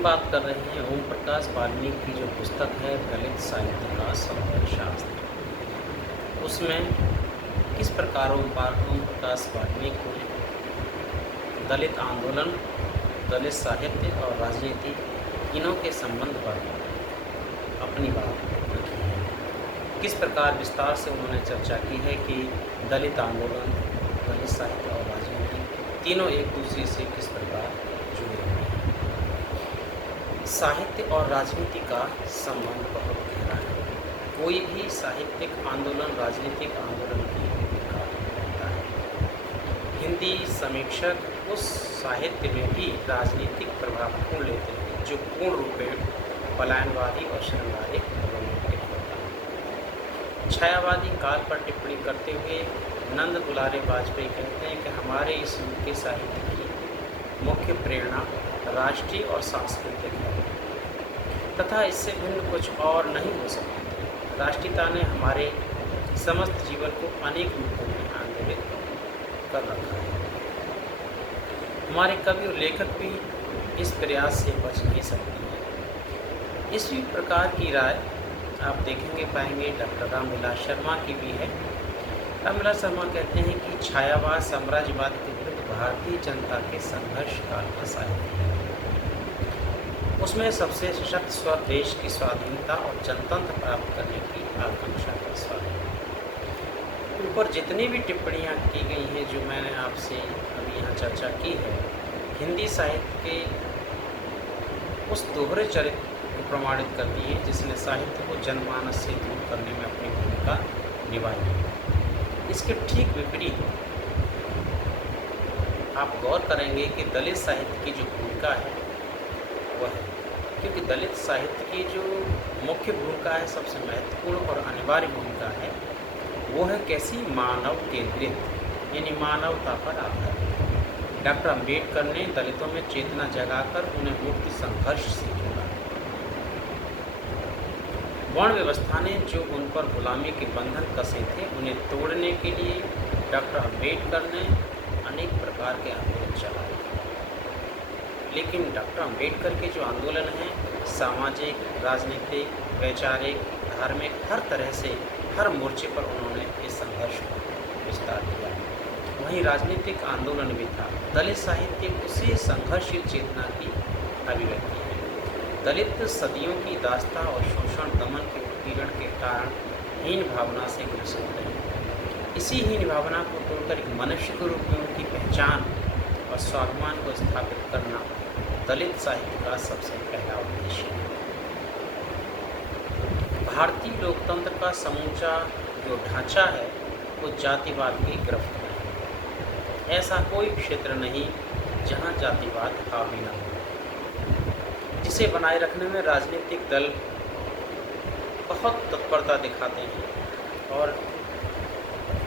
हम बात कर रहे हैं ओम प्रकाश वाल्मीकि की जो पुस्तक है दलित साहित्य का सौंदर्यशास्त्र। उसमें किस प्रकार ओम प्रकाश वाल्मीकि ने दलित आंदोलन, दलित साहित्य और राजनीति तीनों के संबंध पर अपनी बात रखी है। किस प्रकार विस्तार से उन्होंने चर्चा की है कि दलित आंदोलन, दलित साहित्य और राजनीति तीनों एक दूसरे से किस प्रकार जुड़े हुए हैं। साहित्य और राजनीति का संबंध बहुत गहरा है। कोई भी साहित्यिक आंदोलन राजनीतिक आंदोलन की भूमिका निभाता है। हिंदी समीक्षक उस साहित्य में भी राजनीतिक प्रभाव को लेते हैं जो पूर्ण रूपेण पलायनवादी और श्रृंगारिक रोमांटिक होता है। छायावादी काल पर टिप्पणी करते हुए नंद दुलारे वाजपेयी कहते हैं कि हमारे इस युग के साहित्य की मुख्य प्रेरणा राष्ट्रीय और सांस्कृतिक है तथा इससे भिन्न कुछ और नहीं हो सकती। राष्ट्रीयता ने हमारे समस्त जीवन को अनेक रूपों में आंदोलित कर रखा है। हमारे कवि और लेखक भी इस प्रयास से बच नहीं सकते हैं। इसी प्रकार की राय आप देखेंगे पाएंगे डॉक्टर रामविलास शर्मा की भी है। रामविलास शर्मा कहते हैं कि छायावाद साम्राज्यवाद के विरुद्ध भारतीय जनता के संघर्ष काल का साहित्य है। उसमें सबसे सशक्त स्वर देश की स्वाधीनता और जनतंत्र प्राप्त करने की आकांक्षा का स्वर है। ऊपर जितनी भी टिप्पणियाँ की गई हैं जो मैंने आपसे अभी यहाँ चर्चा की है, हिंदी साहित्य के उस दोहरे चरित्र को प्रमाणित करती है जिसने साहित्य को जनमानस से दूर करने में अपनी भूमिका निभाई है। इसके ठीक विपरीत आप गौर करेंगे कि दलित साहित्य की जो भूमिका है वह है, क्योंकि दलित साहित्य की जो मुख्य भूमिका है, सबसे महत्वपूर्ण और अनिवार्य भूमिका है, वो है कैसी मानव केंद्रित यानी मानवता पर आधारित। डॉक्टर अम्बेडकर ने दलितों में चेतना जगाकर उन्हें मुक्ति संघर्ष से जोड़ा। वर्ण व्यवस्था ने जो उन पर गुलामी के बंधन कसे थे उन्हें तोड़ने के लिए डॉक्टर अम्बेडकर ने अनेक प्रकार के आंदोलन चलाए। लेकिन डॉक्टर अम्बेडकर के जो आंदोलन हैं सामाजिक, राजनीतिक, वैचारिक, धार्मिक, हर तरह से हर मोर्चे पर उन्होंने इस संघर्ष को विस्तार किया। वहीं राजनीतिक आंदोलन भी था। दलित साहित्य उसी संघर्षशील चेतना की अभिव्यक्ति है। दलित सदियों की दास्ता और शोषण दमन के उत्पीड़न के कारण हीन भावना से ग्रसित रहे। इसी हीन भावना को तोड़कर एक मनुष्य के रूप में उनकी पहचान और स्वाभिमान को स्थापित करना दलित साहित्य का सबसे पहला उद्देश्य है। भारतीय लोकतंत्र का समूचा जो ढांचा है वो जातिवाद की गिरफ्त में है। ऐसा कोई क्षेत्र नहीं जहां जातिवाद हावी न हो। जिसे बनाए रखने में राजनीतिक दल बहुत तत्परता दिखाते हैं और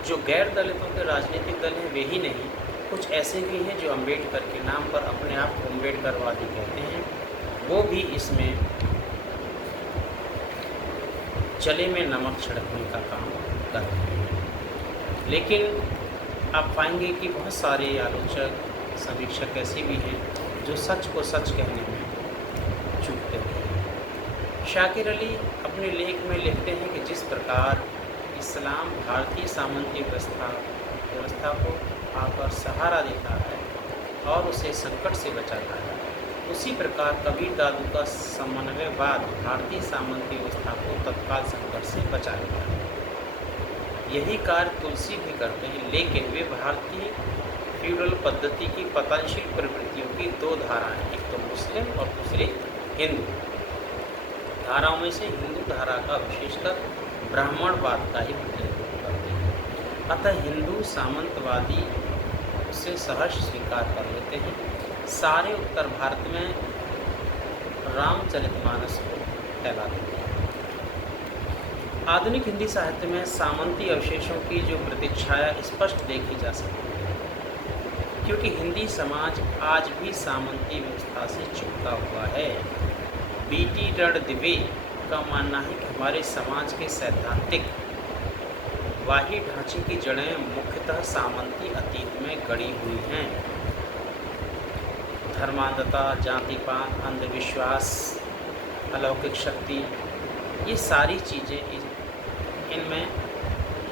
जो गैर दलितों के राजनीतिक दल हैं वे ही नहीं, कुछ ऐसे भी हैं जो अम्बेडकर के नाम पर अपने आप को अम्बेडकरवादी कहते हैं, वो भी इसमें जले में नमक छिड़कने का काम कर रहे हैं। लेकिन आप पाएंगे कि बहुत सारे आलोचक, समीक्षक ऐसे भी हैं जो सच को सच कहने में चूकते हैं। शाकिर अली अपने लेख में लिखते हैं कि जिस प्रकार इस्लाम भारतीय सामंती व्यवस्था को आकर सहारा देता है और उसे संकट से बचाता है, उसी प्रकार कबीर दादू का समन्वयवाद भारतीय सामंती व्यवस्था को तत्काल संकट से बचा लेता है। यही कार्य तुलसी भी करते हैं, लेकिन वे भारतीय फ्यूडल पद्धति की पतनशील प्रवृत्तियों की दो धाराएं, एक तो मुस्लिम और दूसरी हिंदू धाराओं में से हिंदू धारा का विशेषकर ब्राह्मणवाद का ही प्रतिनिधित्व करते हैं। अतः हिंदू सामंतवादी उसे सहर्ष स्वीकार कर लेते हैं। सारे उत्तर भारत में रामचरितमानस को फैला देते हैं। आधुनिक हिंदी साहित्य में सामंती अवशेषों की जो प्रतिच्छाया स्पष्ट देखी जा सकती है, क्योंकि हिंदी समाज आज भी सामंती व्यवस्था से चिपका हुआ है। बीटी रणदिवे का मानना है कि हमारे समाज के सैद्धांतिक वाही ढांचे की जड़ें मुख्यतः सामंती अतीत में गड़ी हुई हैं। धर्मांधता, जातिपात, अंधविश्वास, अलौकिक शक्ति, ये सारी चीज़ें इनमें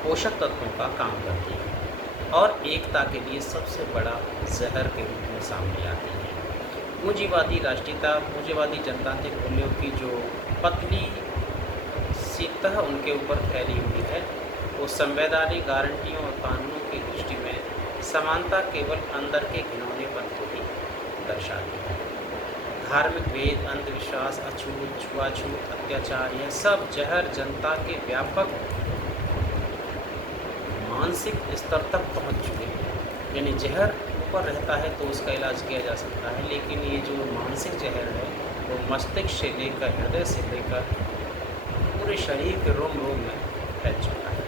पोषक तत्वों का काम करती हैं और एकता के लिए सबसे बड़ा जहर के रूप में सामने आती है। पूंजीवादी राष्ट्रीयता, पूंजीवादी जनतांत्रिक मूल्यों की जो पतली सी तह उनके ऊपर फैली हुई है, वो संवैधानिक गारंटियों और कानूनों की दृष्टि में समानता केवल अंदर के घिनौनेपन को ही दर्शाती है। धार्मिक भेद, अंधविश्वास, अछूत, छुआछूत, अत्याचार, यह सब जहर जनता के व्यापक मानसिक स्तर तक पहुंच चुके हैं। यानी जहर ऊपर रहता है तो उसका इलाज किया जा सकता है, लेकिन ये जो मानसिक जहर है वो मस्तिष्क से लेकर हृदय से लेकर पूरे शरीर के रोम रोम में फैल चुका है।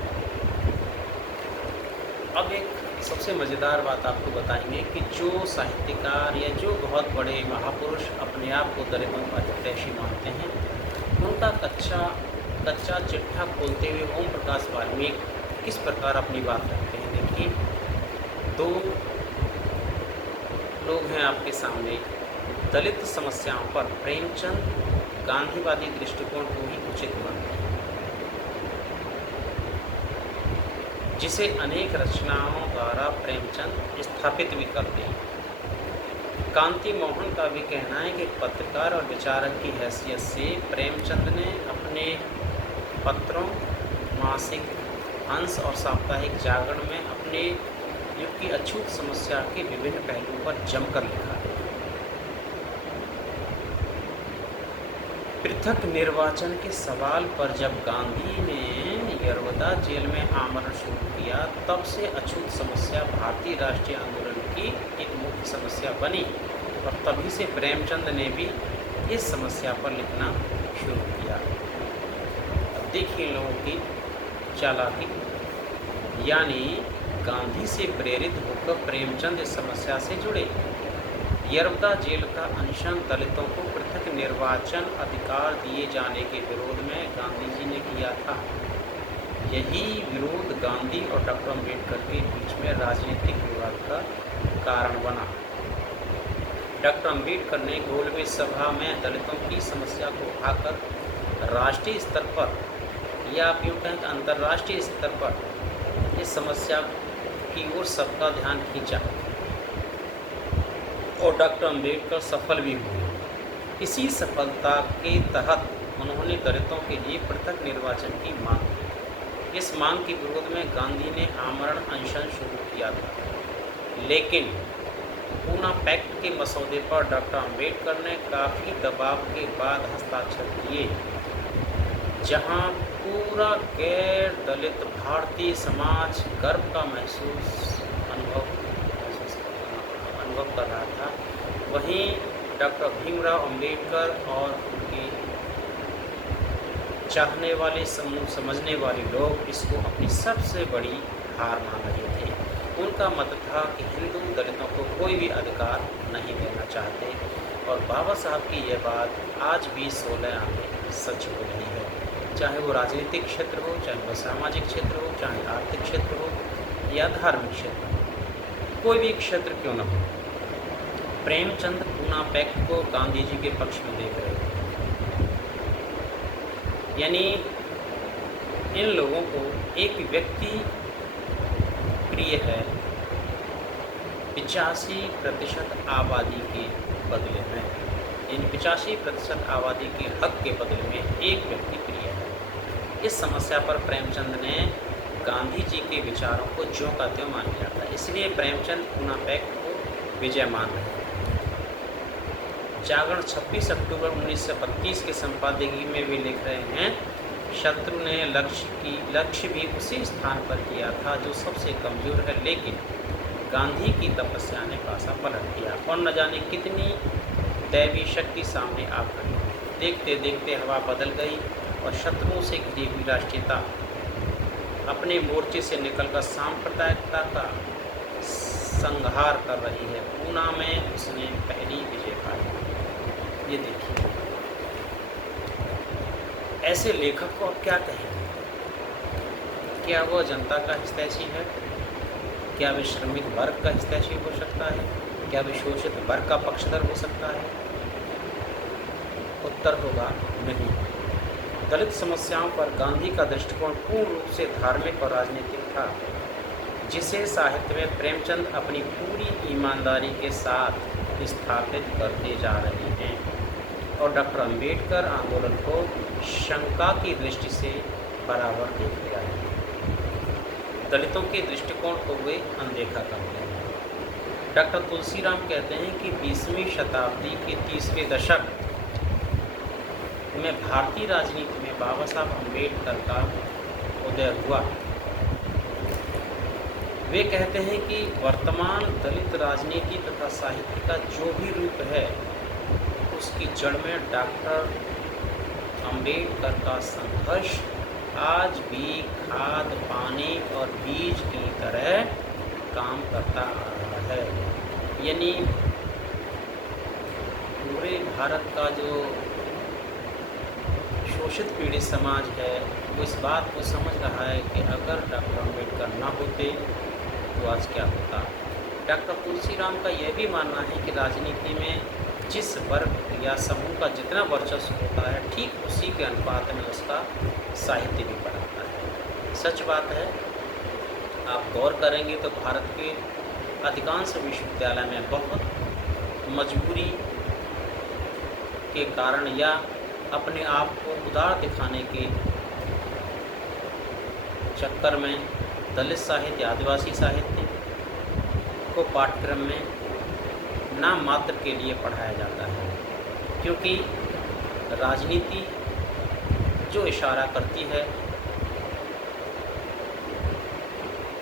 अब एक सबसे मज़ेदार बात आपको बताएंगे कि जो साहित्यकार या जो बहुत बड़े महापुरुष अपने आप को दलितों का हितैषी मानते हैं, उनका कच्चा चिट्ठा खोलते हुए ओम प्रकाश वाल्मीकि किस प्रकार अपनी बात रखते हैं। देखिए, दो लोग हैं आपके सामने। दलित समस्याओं पर प्रेमचंद गांधीवादी दृष्टिकोण को ही उचित मानते हैं, जिसे अनेक रचनाओं द्वारा प्रेमचंद स्थापित भी करते हैं। कांति मोहन का भी कहना है कि पत्रकार और विचारक की हैसियत से प्रेमचंद ने अपने पत्रों, मासिक अंश और साप्ताहिक जागरण में अपने युग की अछूत समस्या के विभिन्न पहलुओं पर जमकर लिखा है। पृथक निर्वाचन के सवाल पर जब गांधी ने यरवदा जेल में आमरण शुरू किया, तब से अछूत समस्या भारतीय राष्ट्रीय आंदोलन की एक मुख्य समस्या बनी और तभी से प्रेमचंद ने भी इस समस्या पर लिखना शुरू किया। अब देखिए लोगों की चालाकी, यानी गांधी से प्रेरित होकर प्रेमचंद इस समस्या से जुड़े। यरवदा जेल का अनशन दलितों को पृथक निर्वाचन अधिकार दिए जाने के विरोध में गांधी जी ने किया था। यही विरोध गांधी और डॉक्टर अम्बेडकर के बीच में राजनीतिक विवाद का कारण बना। डॉक्टर अम्बेडकर ने गोलमेज सभा में दलितों की समस्या को उठाकर राष्ट्रीय स्तर पर, या आप यूँ कहें कि अंतर्राष्ट्रीय स्तर पर इस समस्या की ओर सबका ध्यान खींचा और डॉक्टर अम्बेडकर सफल भी हुए। इसी सफलता के तहत उन्होंने दलितों के लिए पृथक निर्वाचन की मांग की। इस मांग के विरोध में गांधी ने आमरण अनशन शुरू किया था, लेकिन पूना पैक्ट के मसौदे पर डॉक्टर अम्बेडकर ने काफ़ी दबाव के बाद हस्ताक्षर किए, जहां पूरा गैर दलित भारतीय समाज गर्व का अनुभव कर रहा था। वहीं डॉक्टर भीमराव अम्बेडकर और उनके चाहने वाले, समझने वाले लोग इसको अपनी सबसे बड़ी हार मान रहे थे। उनका मत था कि हिंदू दलितों को कोई भी अधिकार नहीं देना चाहते और बाबा साहब की यह बात आज भी 16 आगे सच हो रही है। चाहे वो राजनीतिक क्षेत्र हो, चाहे वो सामाजिक क्षेत्र हो, चाहे आर्थिक क्षेत्र हो या धार्मिक क्षेत्र हो, कोई भी क्षेत्र क्यों न हो, प्रेमचंद पूना पैक्ट को गांधी जी के पक्ष में देख रहे थे। यानी इन लोगों को एक व्यक्ति प्रिय है 85% आबादी के बदले में। इन 85% आबादी के हक के बदले में एक व्यक्ति प्रिय है। इस समस्या पर प्रेमचंद ने गांधी जी के विचारों को ज्यों का त्यों मान लिया था। इसलिए प्रेमचंद पूना पैक्ट को विजय मान रहे हैं। जागरण 26 अक्टूबर 1932 के संपादकीय में भी लिख रहे हैं, शत्रु ने लक्ष्य भी उसी स्थान पर किया था जो सबसे कमज़ोर है, लेकिन गांधी की तपस्या ने पासा पलट दिया और न जाने कितनी दैवी शक्ति सामने आ खड़ी। देखते देखते हवा बदल गई और शत्रुओं से घिरी हुई राष्ट्रीयता अपने मोर्चे से निकलकर सांप्रदायिकता का संहार कर रही है। पूना में उसने पहली विजय पाई। ये देखिए, ऐसे लेखक को अब क्या कहें? क्या वह जनता का हितैषी है? क्या वे श्रमिक वर्ग का हितैषी हो सकता है? क्या विशोषित वर्ग का पक्षधर हो सकता है? उत्तर होगा नहीं। दलित समस्याओं पर गांधी का दृष्टिकोण पूर्ण रूप से धार्मिक और राजनीतिक था, जिसे साहित्य में प्रेमचंद अपनी पूरी ईमानदारी के साथ स्थापित करते जा रहे हैं, और डॉक्टर अंबेडकर आंदोलन को शंका की दृष्टि से बराबर देखते आए हैं। दलितों के दृष्टिकोण को वे अनदेखा करते हैं। डॉक्टर तुलसीराम कहते हैं कि 20वीं शताब्दी के 30वें दशक में भारतीय राजनीति में बाबा साहब अम्बेडकर का उदय हुआ। वे कहते हैं कि वर्तमान दलित राजनीति तथा साहित्य का जो भी रूप है, उसकी जड़ में डॉक्टर अम्बेडकर का संघर्ष आज भी खाद पानी और बीज की तरह काम करता आ रहा है। यानी पूरे भारत का जो शोषित पीड़ित समाज है, वो इस बात को समझ रहा है कि अगर डॉक्टर अम्बेडकर ना होते तो आज क्या होता। डॉक्टर तुलसीराम का यह भी मानना है कि राजनीति में जिस वर्ग या समूह का जितना वर्चस्व होता है, ठीक उसी के अनुपात में उसका साहित्य भी बढ़ाता है। सच बात है, आप गौर करेंगे तो भारत के अधिकांश विश्वविद्यालय में बहुत मजबूरी के कारण या अपने आप को उदार दिखाने के चक्कर में दलित साहित्य, आदिवासी साहित्य को पाठ्यक्रम में नाम मात्र के लिए पढ़ाया जाता है, क्योंकि राजनीति जो इशारा करती है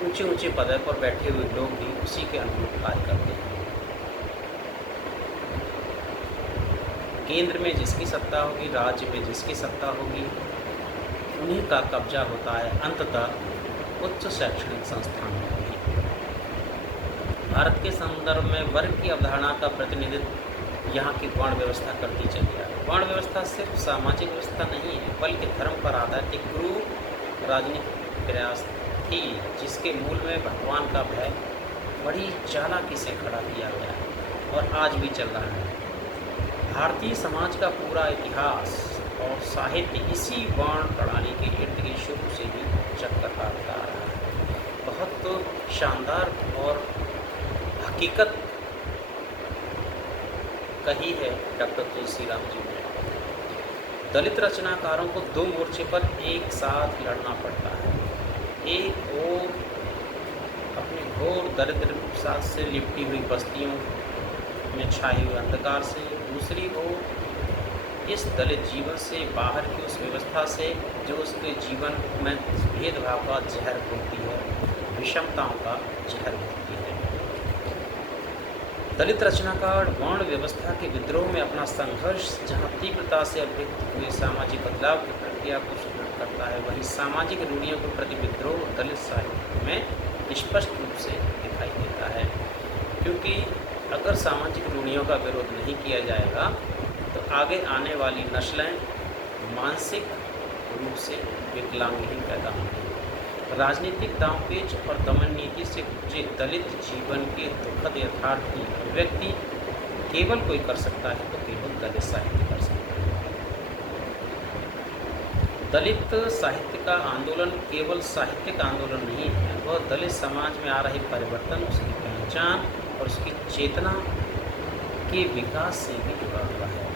ऊंचे ऊंचे पदों पर बैठे हुए लोग भी उसी के अनुरूप कार्य करते हैं। केंद्र में जिसकी सत्ता होगी, राज्य में जिसकी सत्ता होगी, उन्हीं का कब्जा होता है अंततः उच्च शैक्षणिक संस्थानों में भी। भारत के संदर्भ में वर्ग की अवधारणा का प्रतिनिधित्व यहाँ की वर्ण व्यवस्था करती चली आ रही। वर्ण व्यवस्था सिर्फ सामाजिक व्यवस्था नहीं है, बल्कि धर्म पर आधारित एक क्रूर राजनीतिक प्रयास थी, जिसके मूल में भगवान का भय बड़ी चालाकी से खड़ा किया गया है और आज भी चल रहा है। भारतीय समाज का पूरा इतिहास और साहित्य इसी वर्ण प्रणाली के इर्द गिर्द शुरू से ही चक्कर काटता आ रहा है। बहुत तो शानदार और हकीकत कही है डॉक्टर तुलसीराम जी ने। दलित रचनाकारों को दो मोर्चे पर एक साथ लड़ना पड़ता है। एक ओर अपनी घोर दरिद्र साथ से लिपटी हुई बस्तियों में छाए हुए अंधकार से, दूसरी ओर इस दलित जीवन से बाहर की उस व्यवस्था से जो उसके जीवन में भेदभाव का जहर घोलती है, विषमताओं का जहर घोलती है। दलित रचनाकार वर्ण व्यवस्था के विद्रोह में अपना संघर्ष जहाँ तीव्रता से अभिव्यक्त हुए सामाजिक बदलाव की प्रक्रिया को सुदृढ़ करता है, वहीं सामाजिक रूढ़ियों के प्रति विद्रोह दलित साहित्य में स्पष्ट रूप से दिखाई देता है। क्योंकि अगर सामाजिक रूढ़ियों का विरोध नहीं किया जाएगा तो आगे आने वाली नस्लें मानसिक रूप से विकलांग ही पैदा होंगी। राजनीतिक दांवपेच और दमन नीति से गुजरे दलित जीवन के दुखद यथार्थ की अभिव्यक्ति केवल कोई कर सकता है तो केवल दलित साहित्य कर सकता है। दलित साहित्य का आंदोलन केवल साहित्यिक आंदोलन नहीं है, वह दलित समाज में आ रहे परिवर्तन, उसकी पहचान और उसकी चेतना के विकास से भी जुड़ा हुआ है।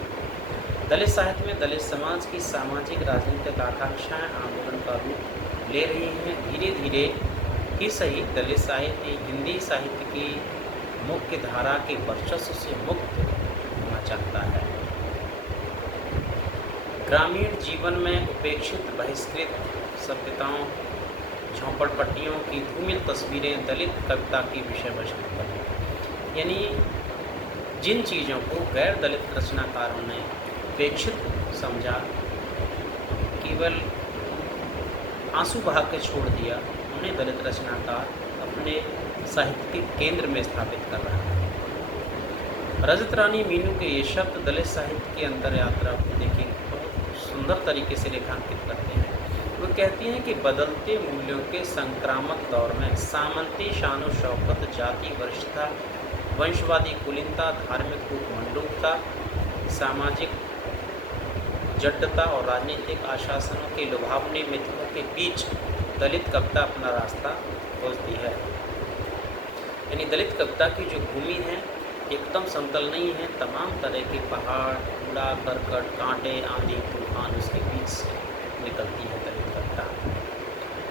दलित साहित्य में दलित समाज की सामाजिक राजनीतिक आकांक्षाएं आंदोलन का रूप ले रही हैं। धीरे धीरे ही सही दलित साहित्य हिंदी साहित्य की मुख्य धारा के वर्चस्व से मुक्त होना चाहता है। ग्रामीण जीवन में उपेक्षित बहिष्कृत सभ्यताओं, झोंपड़पट्टियों की धूमिल तस्वीरें दलित कविता की विषय वस्तु बनी। यानी जिन चीज़ों को गैर दलित रचनाकारों ने उपेक्षित समझा, केवल आंसू बहा के छोड़ दिया, उन्हें दलित रचनाकार अपने साहित्य के केंद्र में स्थापित कर रहा है। रजत रानी मीनू के ये शब्द दलित साहित्य की अंतर यात्रा को देखिए बहुत सुंदर तरीके से रेखांकित करते हैं। वो कहती हैं कि बदलते मूल्यों के संक्रामक दौर में सामंती शानो शौकत, जाति वरिष्ठता वंशवादी कुलीनता, धार्मिक कूटमंडूकता, सामाजिक जड्डता और राजनीतिक आशासनों के लुभावने मिथकों के बीच दलित कविता अपना रास्ता खोजती है। यानी दलित कविता की जो भूमि है एकदम समतल नहीं है, तमाम तरह के पहाड़, कूड़ा करकट, कांटे, आंधी तूफान उसके बीच से निकलती है दलित कविता।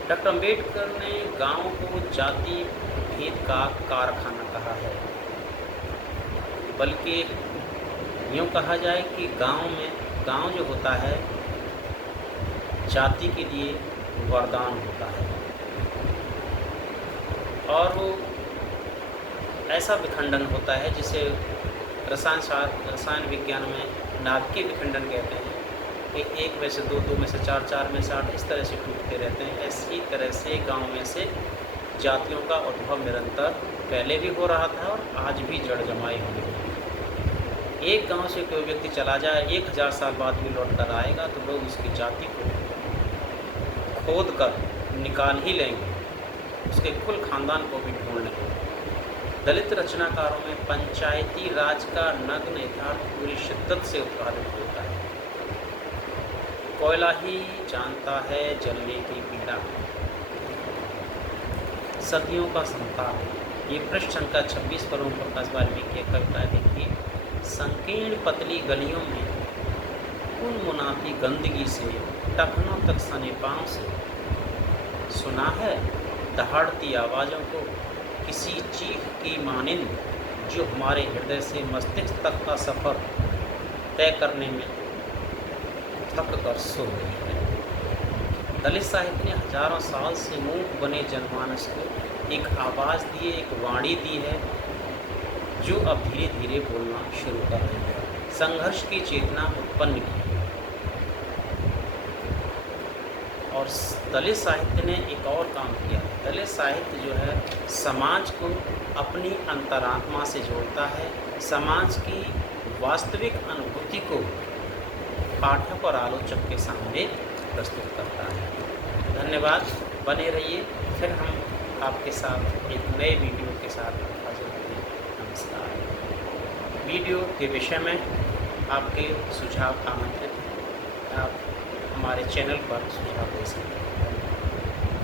डॉक्टर अम्बेडकर ने गांव को जाति भेद का कारखाना कहा है, बल्कि यूँ कहा जाए कि गांव जो होता है जाति के लिए वरदान होता है। और वो ऐसा विखंडन होता है जिसे रसायन विज्ञान में नाभिकीय विखंडन कहते हैं कि एक में से दो, दो में से चार, चार में से आठ, इस तरह से टूटते रहते हैं। ऐसी तरह से गांव में से जातियों का उद्भव निरंतर पहले भी हो रहा था और आज भी जड़ जमाई होने लगी। एक गांव से कोई व्यक्ति चला जाए, 1000 साल बाद भी लौट कर आएगा तो लोग उसकी जाति को खोद कर निकाल ही लेंगे, उसके कुल खानदान को भी ढूंढ लेंगे। दलित रचनाकारों में पंचायती राज का नग्न यथार्थ पूरी शिद्दत से उत्पादित होता है। कोयला ही जानता है जलने की पीड़ा, सदियों का संताप। ये पृष्ठ संख्या 26 पर ओम प्रकाश वाल्मीकि की कविता देखिए। संकीर्ण पतली गलियों में मुनमुनाती गंदगी से टखनों तक सने पाँव से सुना है दहाड़ती आवाज़ों को किसी चीख की मानिंद जो हमारे हृदय से मस्तिष्क तक का सफ़र तय करने में थक कर सो गई है। दलित साहित्य ने हजारों साल से मूक बने जनमानस को एक आवाज़ दी है, एक वाणी दी है जो अब धीरे धीरे बोलना शुरू कर रही है, संघर्ष की चेतना उत्पन्न की है। और दलित साहित्य ने एक और काम किया। दलित साहित्य जो है समाज को अपनी अंतरात्मा से जोड़ता है, समाज की वास्तविक अनुभूति को पाठक और आलोचक के सामने प्रस्तुत करता है। धन्यवाद, बने रहिए, फिर हम आपके साथ एक नए वीडियो के साथ हाजिर होंगे। नमस्कार। वीडियो के विषय में आपके सुझाव आमंत्रित हैं, आप हमारे चैनल पर सुझाव दे सकते हैं।